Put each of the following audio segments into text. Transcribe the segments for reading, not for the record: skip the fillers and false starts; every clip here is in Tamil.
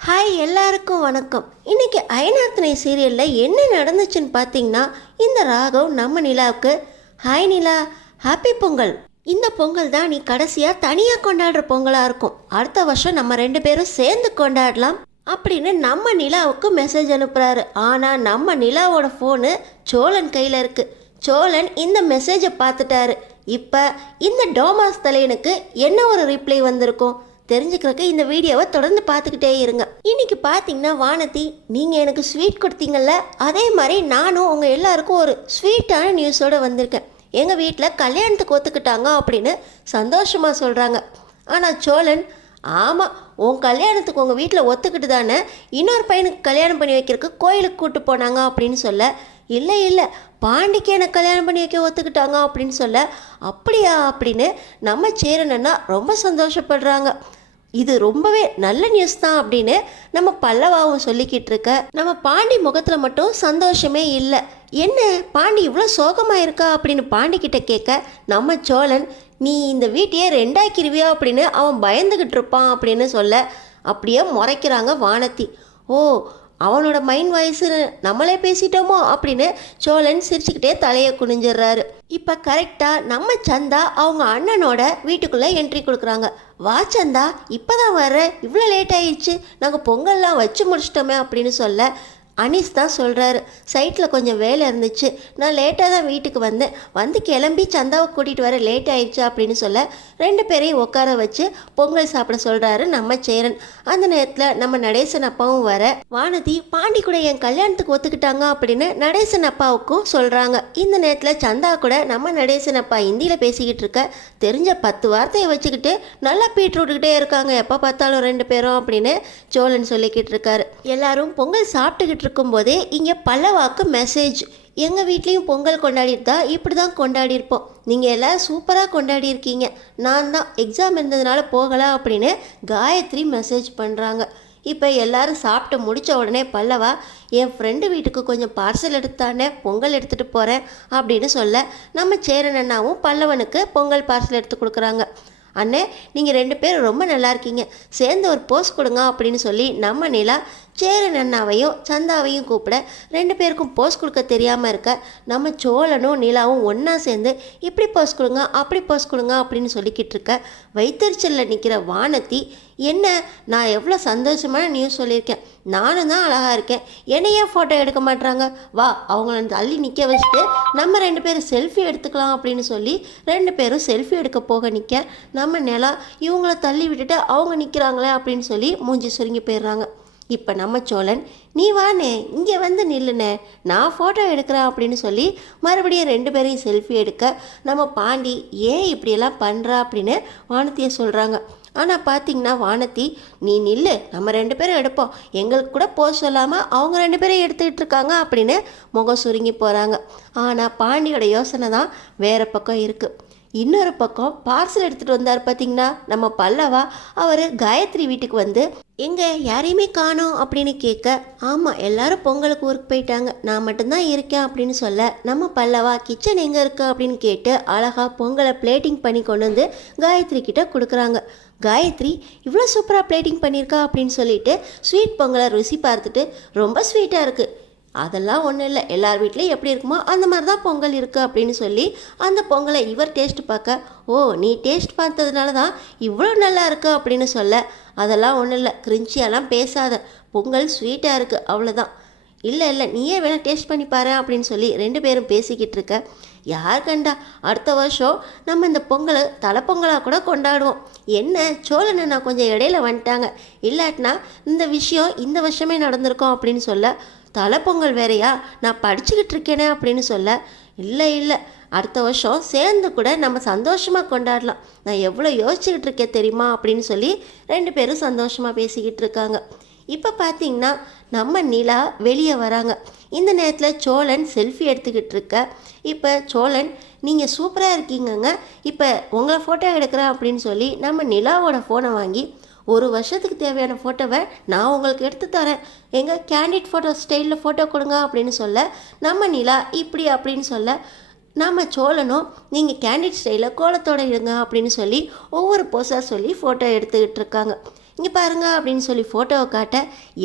ஹாய் எல்லாருக்கும் வணக்கம். இன்னைக்கு அயனார்த்தனை சீரியலில் என்ன நடந்துச்சுன்னு பார்த்தீங்கன்னா, இந்த ராகவ் நம்ம நிலாவுக்கு ஹாய் நிலா, ஹாப்பி பொங்கல். இந்த பொங்கல் தான் நீ கடைசியாக தனியாக கொண்டாடுற பொங்கலாக இருக்கும். அடுத்த வருஷம் நம்ம ரெண்டு பேரும் சேர்ந்து கொண்டாடலாம் அப்படின்னு நம்ம நிலாவுக்கு மெசேஜ் அனுப்புகிறாரு. ஆனால் நம்ம நிலாவோட ஃபோனு சோழன் கையில் இருக்குது. சோழன் இந்த மெசேஜை பார்த்துட்டாரு. இப்போ இந்த டோமாஸ் தலையனுக்கு என்ன ஒரு ரிப்ளை வந்திருக்கும் தெரிஞ்சுக்கிறதுக்கு இந்த வீடியோவை தொடர்ந்து பார்த்துக்கிட்டே இருங்க. இன்னைக்கு பார்த்தீங்கன்னா, வானதி நீங்கள் எனக்கு ஸ்வீட் கொடுத்தீங்கல்ல, அதே மாதிரி நானும் உங்கள் எல்லாருக்கும் ஒரு ஸ்வீட்டான நியூஸோடு வந்திருக்கேன். எங்கள் வீட்டில் கல்யாணத்துக்கு ஒத்துக்கிட்டாங்க அப்படின்னு சந்தோஷமாக சொல்கிறாங்க. ஆனால் சோழன், ஆமாம், உன் கல்யாணத்துக்கு உங்கள் வீட்டில் ஒத்துக்கிட்டு தானே இன்னொரு பையனுக்கு கல்யாணம் பண்ணி வைக்கிறதுக்கு கோயிலுக்கு கூப்பிட்டு போனாங்க அப்படின்னு சொல்ல, இல்லை பாண்டிக்கு எனக்கு கல்யாணம் பண்ணி வைக்க ஒத்துக்கிட்டாங்க அப்படின்னு சொல்ல, அப்படியா அப்படின்னு நம்ம சேரனன்னா ரொம்ப சந்தோஷப்படுறாங்க. இது ரொம்பவே நல்ல நியூஸ் தான் அப்படின்னு நம்ம பல்லவாவும் சொல்லிக்கிட்டு இருக்க, நம்ம பாண்டி முகத்தில் மட்டும் சந்தோஷமே இல்லை. என்ன பாண்டி இவ்வளோ சோகமாக இருக்கா அப்படின்னு பாண்டிக்கிட்ட கேட்க, நம்ம சோழன், நீ இந்த வீட்டையே ரெண்டாக்கிருவியா அப்படின்னு அவன் பயந்துக்கிட்டு இருப்பான் அப்படின்னு சொல்ல, அப்படியே முறைக்கிறாங்க வானதி. ஓ, அவனோட மைண்ட் வாய்ஸு நம்மளே பேசிட்டோமோ அப்படின்னு சோழன் சிரிச்சுக்கிட்டே தலையை குனிஞ்சிடுறாரு. இப்போ கரெக்டாக நம்ம சந்தா அவங்க அண்ணனோட வீட்டுக்குள்ளே என்ட்ரி கொடுக்குறாங்க. வா சந்தா, இப்போ தான் வர்ற, இவ்வளோ லேட் ஆயிடுச்சு, நாங்கள் பொங்கல்லாம் வச்சு முடிச்சிட்டோமே அப்படின்னு சொல்ல, அனீஸ் தான் சொல்கிறாரு, சைட்டில் கொஞ்சம் வேலை இருந்துச்சு, நான் லேட்டாக தான் வீட்டுக்கு வந்து கிளம்பி சந்தாவை கூட்டிகிட்டு வர லேட் ஆயிடுச்சு அப்படின்னு சொல்ல, ரெண்டு பேரையும் உட்கார வச்சு பொங்கல் சாப்பிட சொல்கிறாரு நம்ம சேரன். அந்த நேரத்தில் நம்ம நடேசன் அப்பாவும் வர, வானதி பாண்டி கூட என் கல்யாணத்துக்கு ஒத்துக்கிட்டாங்க அப்படின்னு நடேசன் அப்பாவுக்கும் சொல்கிறாங்க. இந்த நேரத்தில் சந்தா கூட நம்ம நடேசன் அப்பா ஹிந்தியில் பேசிக்கிட்டு இருக்க, தெரிஞ்ச 10 வார்த்தையை வச்சுக்கிட்டு நல்லா பீட் விட்டுக்கிட்டே இருக்காங்க எப்போ பார்த்தாலும் ரெண்டு பேரும் அப்படின்னு சோழன் சொல்லிக்கிட்டு இருக்காரு. எல்லாரும் பொங்கல் சாப்பிட்டுக்கிட்டு இருக்கும்போதே இங்கே பல்லவாக்கு மெசேஜ், எங்கள் வீட்லேயும் பொங்கல் கொண்டாடிட்டு தான் இப்படி தான் கொண்டாடியிருப்போம், நீங்கள் எல்லாம் சூப்பராக கொண்டாடியிருக்கீங்க, நான் தான் எக்ஸாம் இருந்ததுனால போகலை அப்படின்னு காயத்ரி மெசேஜ் பண்ணுறாங்க. இப்போ எல்லோரும் சாப்பிட்டு முடித்த உடனே பல்லவா, என் ஃப்ரெண்டு வீட்டுக்கு கொஞ்சம் பார்சல் எடுத்தானே, பொங்கல் எடுத்துகிட்டு போகிறேன் அப்படின்னு சொல்ல, நம்ம சேரன் அண்ணாவும் பல்லவனுக்கு பொங்கல் பார்சல் எடுத்து கொடுக்குறாங்க. அண்ணே, நீங்கள் ரெண்டு பேரும் ரொம்ப நல்லா இருக்கீங்க, சேர்ந்து ஒரு போஸ் கொடுங்க அப்படின்னு சொல்லி நம்ம நிலா சேரன் அண்ணாவையும் சந்தாவையும் கூப்பிட, ரெண்டு பேருக்கும் போஸ் கொடுக்க தெரியாமல் இருக்க நம்ம சோழனும் நிலாவும் ஒன்றா சேர்ந்து இப்படி போஸ் கொடுங்க அப்படி போஸ் கொடுங்க அப்படின்னு சொல்லிக்கிட்டு இருக்க, வைத்தறிச்சலில் நிற்கிற வானதி, என்ன நான் எவ்வளோ சந்தோஷமான நியூஸ் சொல்லியிருக்கேன், நானும் தான் அழகாக இருக்கேன், என்னையே ஃபோட்டோ எடுக்க மாட்டாங்க, வா அவங்கள தள்ளி நிற்க வச்சுட்டு நம்ம ரெண்டு பேரும் செல்ஃபி எடுத்துக்கலாம் அப்படின்னு சொல்லி ரெண்டு பேரும் செல்ஃபி எடுக்க போக நிற்க, நம்ம நிலா இவங்கள தள்ளி விட்டுட்டு அவங்க நிற்கிறாங்களே அப்படின்னு சொல்லி மூஞ்சி சுருங்கி போயிடுறாங்க. இப்போ நம்ம சோழன், நீ வானே இங்கே வந்து நில்லுனே, நான் ஃபோட்டோ எடுக்கிறேன் அப்படின்னு சொல்லி மறுபடியும் ரெண்டு பேரையும் செல்ஃபி எடுக்க, நம்ம பாண்டி ஏன் இப்படியெல்லாம் பண்ணுறா அப்படின்னு வானதியை சொல்கிறாங்க. ஆனால் பார்த்தீங்கன்னா வானதி, நீ நில்லு, நம்ம ரெண்டு பேரும் எடுப்போம், எங்களுக்கு கூட போக சொல்லாமல் அவங்க ரெண்டு பேரும் எடுத்துக்கிட்டு இருக்காங்க அப்படின்னு முகம் சுருங்கி போகிறாங்க. ஆனால் பாண்டியோட யோசனை தான் வேறு பக்கம் இருக்குது. இன்னொரு பக்கம் பார்சல் எடுத்துகிட்டு வந்தார் பார்த்தீங்கன்னா நம்ம பல்லவா, அவர் காயத்ரி வீட்டுக்கு வந்து, எங்கே யாரையுமே காணோம் அப்படின்னு கேட்க, ஆமாம் எல்லாரும் பொங்கலுக்கு ஊருக்கு போயிட்டாங்க, நான் மட்டும்தான் இருக்கேன் அப்படின்னு சொல்ல, நம்ம பல்லவா கிச்சன் எங்கே இருக்கு அப்படின்னு கேட்டு அழகாக பொங்கலை பிளேட்டிங் பண்ணி கொண்டு வந்து காயத்ரி கிட்ட கொடுக்குறாங்க. காயத்ரி இவ்வளோ சூப்பராக பிளேட்டிங் பண்ணியிருக்கா அப்படின்னு சொல்லிட்டு ஸ்வீட் பொங்கலை ருசி பார்த்துட்டு, ரொம்ப ஸ்வீட்டாக இருக்குது, அதெல்லாம் ஒன்றும் இல்லை, எல்லார் வீட்லேயும் எப்படி இருக்குமோ அந்த மாதிரி தான் பொங்கல் இருக்குது அப்படின்னு சொல்லி அந்த பொங்கலை இவர் டேஸ்ட் பார்க்க, ஓ நீ டேஸ்ட் பார்த்ததுனால தான் இவ்வளோ நல்லா இருக்கு அப்படின்னு சொல்ல, அதெல்லாம் ஒன்றும் இல்லை, கிரிஞ்சியெல்லாம் பேசாத, பொங்கல் ஸ்வீட்டாக இருக்குது அவ்வளோதான், இல்லை நீயே வேணால் டேஸ்ட் பண்ணி பாரு அப்படின்னு சொல்லி ரெண்டு பேரும் பேசிக்கிட்டு இருக்க, யார் கண்டா அடுத்த வருஷம் நம்ம இந்த பொங்கலை தலைப்பொங்கலாக கூட கொண்டாடுவோம், என்ன சோழனை நான் கொஞ்சம் இடையில வந்துட்டாங்க, இல்லாட்டினா இந்த விஷயம் இந்த வருஷமே நடந்திருக்கோம் அப்படின்னு சொல்ல, தலைப்பொங்கல் வேறையா, நான் படிச்சுக்கிட்டு இருக்கேனே அப்படின்னு சொல்ல, இல்லை அடுத்த வருஷம் சேர்ந்து கூட நம்ம சந்தோஷமாக கொண்டாடலாம், நான் எவ்வளோ யோசிச்சுக்கிட்டு இருக்கேன் தெரியுமா அப்படின்னு சொல்லி ரெண்டு பேரும் சந்தோஷமாக பேசிக்கிட்டு இருக்காங்க. இப்போ பார்த்தீங்கன்னா நம்ம நிலா வெளியே வராங்க. இந்த நேரத்தில் சோழன் செல்ஃபி எடுத்துக்கிட்டு இருக்க, இப்போ சோழன், நீங்கள் சூப்பராக இருக்கீங்கங்க, இப்போ உங்களை ஃபோட்டோ எடுக்கிறேன் அப்படின்னு சொல்லி நம்ம நிலாவோட ஃபோனை வாங்கி, ஒரு வருஷத்துக்கு தேவையான ஃபோட்டோவை நான் உங்களுக்கு எடுத்து தரேன், எங்கள் கேண்டிட் ஃபோட்டோ ஸ்டைலில் ஃபோட்டோ கொடுங்க அப்படின்னு சொல்ல, நம்ம நிலா இப்படி அப்படின்னு சொல்ல, நம்ம சோழனும் நீங்கள் கேண்டிட் ஸ்டைலில் கோலத்தோடு இருங்க அப்படின்னு சொல்லி ஒவ்வொரு போஸாக சொல்லி ஃபோட்டோ எடுத்துக்கிட்டு இருக்காங்க. இங்கே பாருங்க அப்படின்னு சொல்லி ஃபோட்டோவை காட்ட,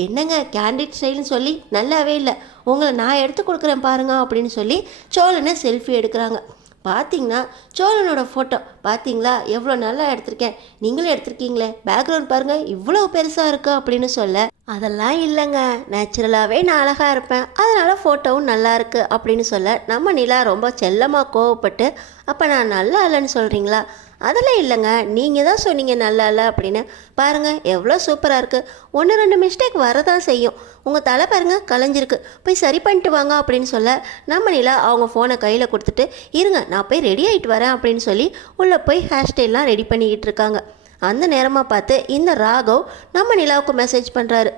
என்னங்க கேண்டிட் ஸ்டைல்னு சொல்லி நல்லாவே இல்லை, உங்களை நான் எடுத்து கொடுக்குறேன் பாருங்க அப்படின்னு சொல்லி சோழனை செல்ஃபி எடுக்கிறாங்க. பார்த்தீங்கன்னா சோழனோட ஃபோட்டோ பார்த்தீங்களா எவ்வளோ நல்லா எடுத்திருக்கேன், நீங்களும் எடுத்திருக்கீங்களே, பேக்ரவுண்ட் பாருங்கள் இவ்வளோ பெருசாக இருக்கு அப்படின்னு சொல்ல, அதெல்லாம் இல்லைங்க, நேச்சுரலாகவே நான் அழகாக இருப்பேன், அதனால் ஃபோட்டோவும் நல்லா இருக்குது அப்படின்னு சொல்ல, நம்ம நிலா ரொம்ப செல்லமாக கோவப்பட்டு, அப்போ நான் நல்லா இல்லைன்னு சொல்கிறீங்களா, அதெல்லாம் இல்லைங்க, நீங்கள் தான் சொன்னீங்க நல்லா இல்லை அப்படின்னு, பாருங்கள் எவ்வளோ சூப்பராக இருக்குது, 1-2 மிஸ்டேக் வரதான் செய்யும், உங்கள் தலை பாருங்கள் கலைஞ்சிருக்கு, போய் சரி பண்ணிட்டு வாங்க அப்படின்னு சொல்ல, நம்ம நிலா அவங்க ஃபோனை கையில் கொடுத்துட்டு, இருங்க நான் போய் ரெடி ஆகிட்டு வரேன் அப்படின்னு சொல்லி உள்ளே போய் ஹேர் ஸ்டைல்லாம் ரெடி பண்ணிக்கிட்டு இருக்காங்க. அந்த நேரமாக பார்த்து இந்த ராகவ் நம்ம நிலாவுக்கு மெசேஜ் பண்ணுறாரு,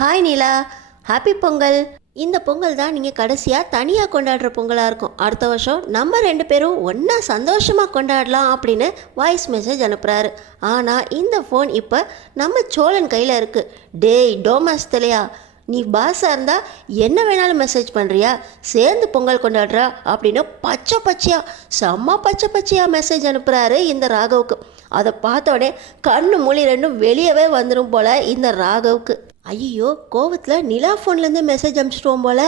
ஹாய் நிலா, ஹாப்பி பொங்கல், இந்த பொங்கல் தான் நீங்கள் கடைசியாக தனியாக கொண்டாடுற பொங்கலாக இருக்கும், அடுத்த வருஷம் நம்ம 2 பேரும் ஒன்றா சந்தோஷமாக கொண்டாடலாம் அப்படின்னு வாய்ஸ் மெசேஜ் அனுப்புகிறாரு. ஆனால் இந்த ஃபோன் இப்போ நம்ம சோழன் கையில் இருக்குது. டேய் டோமாஸ் தலையா, நீ பாஸாக இருந்தால் என்ன வேணாலும் மெசேஜ் பண்ணுறியா, சேர்ந்து பொங்கல் கொண்டாடுறா அப்படின்னு செம்ம பச்சையாக மெசேஜ் அனுப்புகிறாரு இந்த ராகவுக்கு. அதை பார்த்த உடனே கண்ணு மூளி ரெண்டும் வெளியவே வந்துடும் போல் இந்த ராகவுக்கு. ஐயோ கோவத்தில் நிலா ஃபோன்லேருந்து மெசேஜ் அனுப்பிச்சிடுவோம் போல்,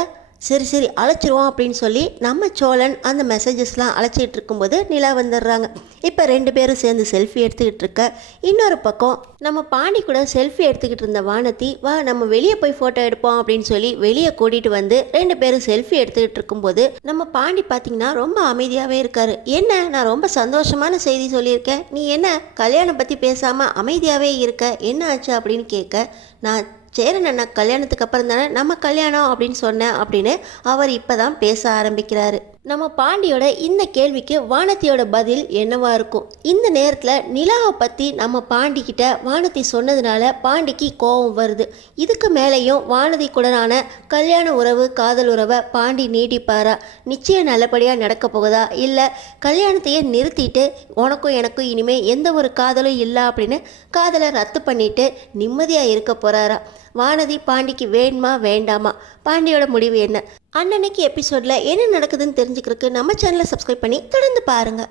சரி அழைச்சிருவோம் அப்படின்னு சொல்லி நம்ம சோழன் அந்த மெசேஜஸ்லாம் அழைச்சிட்டு இருக்கும்போது நிலா வந்துடுறாங்க. இப்போ 2 பேரும் சேர்ந்து செல்ஃபி எடுத்துக்கிட்டு இருக்க, இன்னொரு பக்கம் நம்ம பாண்டி கூட செல்ஃபி எடுத்துக்கிட்டு இருந்த வானதி, வா நம்ம வெளியே போய் ஃபோட்டோ எடுப்போம் அப்படின்னு சொல்லி வெளியே கூட்டிகிட்டு வந்து 2 பேரும் செல்ஃபி எடுத்துக்கிட்டு இருக்கும்போது நம்ம பாண்டி பார்த்திங்கன்னா ரொம்ப அமைதியாகவே இருக்காரு. என்ன நான் ரொம்ப சந்தோஷமான செய்தி சொல்லியிருக்கேன், நீ என்ன கல்யாணம் பற்றி பேசாமல் அமைதியாகவே இருக்க, என்ன ஆச்சு அப்படின்னு கேட்க, நான் சேரன் அண்ணா கல்யாணத்துக்கு அப்புறம் தானே நம்ம கல்யாணம் அப்படின்னு சொன்னேன் அப்படின்னு அவர் இப்போ தான் பேச ஆரம்பிக்கிறாரு. நம்ம பாண்டியோட இந்த கேள்விக்கு வானதியோட பதில் என்னவா இருக்கும்? இந்த நேரத்தில் நிலாவை பற்றி நம்ம பாண்டிக்கிட்ட வானதி சொன்னதுனால பாண்டிக்கு கோபம் வருது. இதுக்கு மேலேயும் வானதி கூடனான கல்யாண உறவு காதல் உறவை பாண்டி நீடிப்பாரா? நிச்சயம் நல்லபடியாக நடக்க போகுதா, இல்லை கல்யாணத்தையே நிறுத்திட்டு உனக்கும் எனக்கும் இனிமேல் எந்த ஒரு காதலும் இல்லை அப்படின்னு காதலை ரத்து பண்ணிட்டு நிம்மதியாக இருக்க போகிறாரா? வானதி பாண்டிக்கு வேணுமா வேண்டாமா? பாண்டியோட முடிவு என்ன? அன்னன்னைக்கு எபிசோடில் என்ன நடக்குதுன்னு தெரிஞ்சுக்கிறதுக்கு நம்ம சேனலை சப்ஸ்கிரைப் பண்ணி தொடர்ந்து பாருங்கள்.